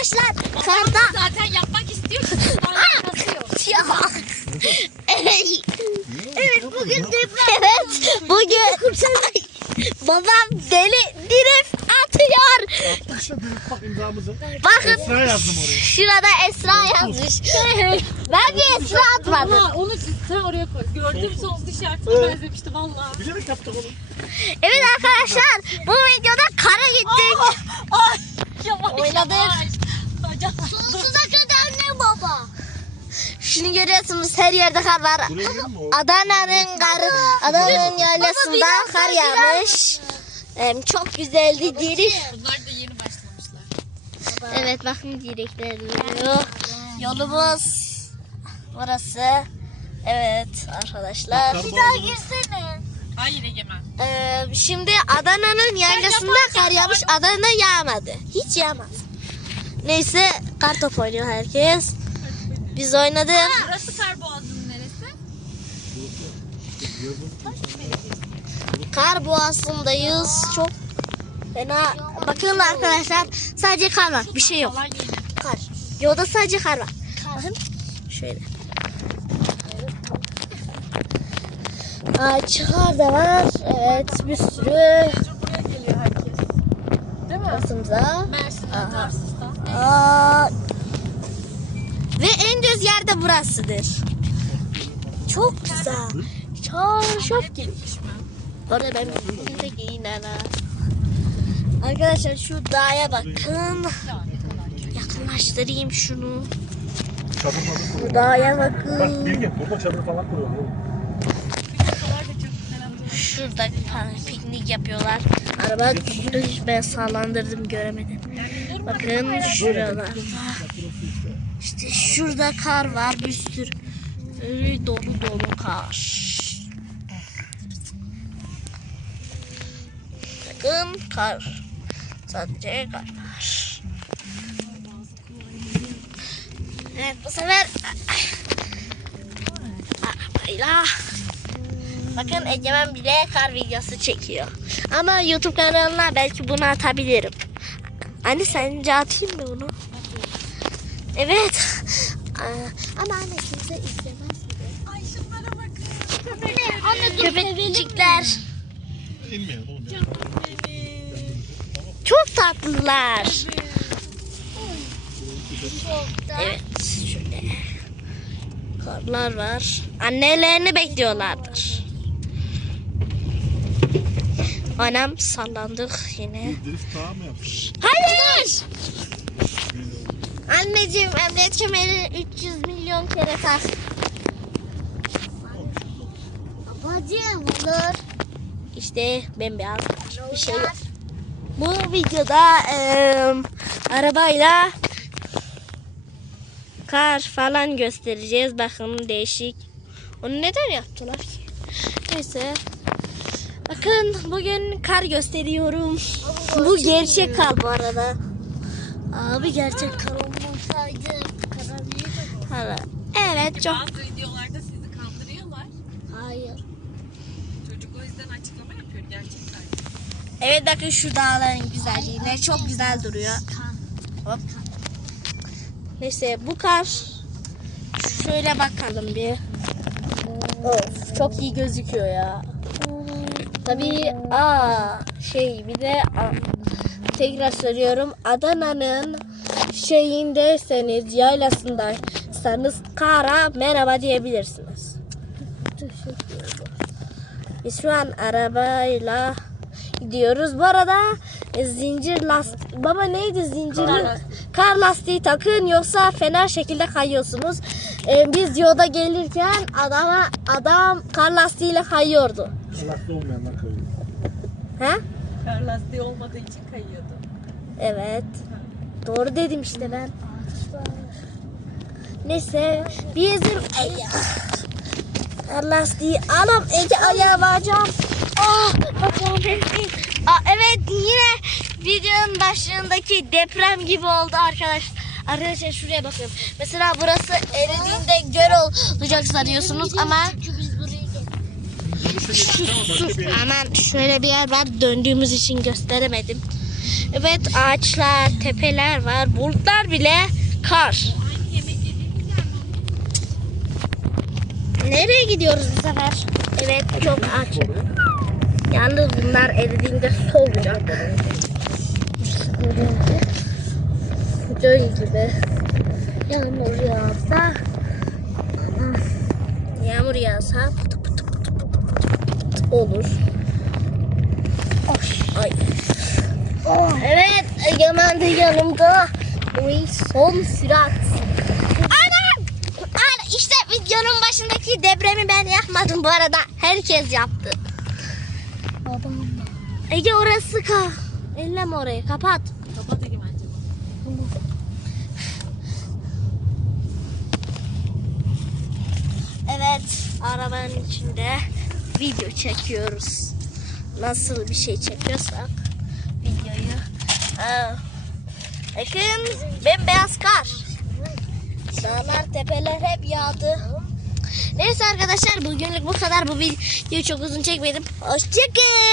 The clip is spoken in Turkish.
arkadaşlar karda Zaten yapmak istiyor. Evet. Evet bugün deprem. Evet bugün babam deli drift atıyor. Bak imzamızı. Bakın Esra yazdım oraya. şurada Esra yazmış. ben bir Esra atmadım. Ama onu sen oraya koy. Gördüm son dışarısına Evet. benzemişti valla. Bilerek yaptık onu. Evet arkadaşlar bu videoda kara gittik. Oynadık. Hocam. Sonsuza kadar ne baba? Şunu görüyorsunuz her yerde kar var. Adana'nın karı, Adana'nın yaylasında kar yağmış. Em, çok güzeldi diri. Bunlar da yeni başlamışlar. Evet bakın direkler duruyor. Yolumuz burası. Evet arkadaşlar. Bir daha girsene. Hayır Egemen. Ee, şimdi Adana'nın yaylasında kar yağmış. Adana yağmadı. Hiç yağmadı. Neyse kar top oynuyor herkes. Biz oynadık. Burası Karboğazı'nın neresi? Kar boğazındayız. Çok fena. Bakın arkadaşlar sadece kar var. Bir şey yok. Kar. Yolda sadece kar var. Bakın şöyle. Ağaçlar da var. Evet bir sürü buraya geliyor herkes. Değil mi? basımıza. Mersin'den, Tarsus'tan. Aa, ve en düz yerde burasıdır. Çok güzel. Çarşaf gibi. Orada ben de giyinen ha. Arkadaşlar şu dağa bakın. Yakınlaştırayım şunu. Çadır falan kuruyor. Bu dağa Bak bakın. Bilge burada çadır falan kuruyor. Şurada piknik yapıyorlar. Araba ben sallandırdım göremedim. Bakın şuralarda. İşte şurada kar var bir sürü. Dolu dolu kar. Bakın kar. Sadece kar var. Evet bu sefer arabayla Bakın Egemen bile kar videosu çekiyor. Ama YouTube kanalına belki bunu atabilirim. Anne sence atayım mı bunu? Evet. Ama anne kimse izlemez gibi. Ay şunlara bakın. Köpekçikler İnmeyelim oğlum ya. Canım benim. çok tatlılar. Evet şöyle. Karlar var. Annelerini bekliyorlardır. Anam sallandık yine. Hayır. Anneciğim emniyet kemeri 300 milyon kere tak. Babacığım olur. İşte bembeyaz. Bir şey yok. Bu videoda eee, arabayla kar falan göstereceğiz. Bakın değişik. Onu neden yaptılar ki? Neyse. Bakın bugün kar gösteriyorum. Bu gerçek kar bu arada. Abi gerçek kar olmasaydı kar Evet çok. Bazı videolarda sizi kandırıyorlar. Hayır. Çocuk o yüzden açıklama yapıyor gerçekten. Evet bakın şu dağların güzelliğine çok güzel duruyor. Hop. Neyse bu kar şöyle bakalım bir. Of çok iyi gözüküyor ya. Tabii aa şey bir de aa, tekrar söylüyorum Adana'nın şeyindeyseniz yaylasındaysanız kara merhaba diyebilirsiniz. Biz şu an arabayla gidiyoruz. Bu arada e, zincir lastik baba neydi zincirli Kar lastiği. kar lastiği takın yoksa fena şekilde kayıyorsunuz. E, biz yolda gelirken adama adam kar lastiğiyle kayıyordu. Kulakta olmayanlar koyuyor. He? Kar lastiği olmadığı için kayıyordu. Evet. Doğru dedim işte ben. Neyse bizim kar lastiği alam Ece ayağa varacağım. Ah bacağım benim. Aa, evet yine videonun başlığındaki deprem gibi oldu arkadaşlar. Arkadaşlar şuraya bakın. Mesela burası eridiğinde göl olacak sanıyorsunuz ama şu su. Hemen şöyle bir yer var. Döndüğümüz için gösteremedim. Evet ağaçlar, tepeler var. Bulutlar bile kar. Nereye gidiyoruz bu sefer? Evet çok aç. Yalnız bunlar eridiğinde su olacak. Göl gibi. Yağmur yağsa. Yağmur yağsa olur. Ay. Evet Egemen de yanımda. Uy, son sürat. Anam! Ana, işte videonun başındaki depremi ben yapmadım bu arada. Herkes yaptı. Ege orası ka. Elleme orayı kapat. Kapat Egemen'cim. Evet arabanın içinde video çekiyoruz. Nasıl bir şey çekiyorsak videoyu. Aa, Bakın bembeyaz kar. Dağlar tepeler hep yağdı. Neyse arkadaşlar bugünlük bu kadar. Bu videoyu çok uzun çekmedim. Hoşçakalın.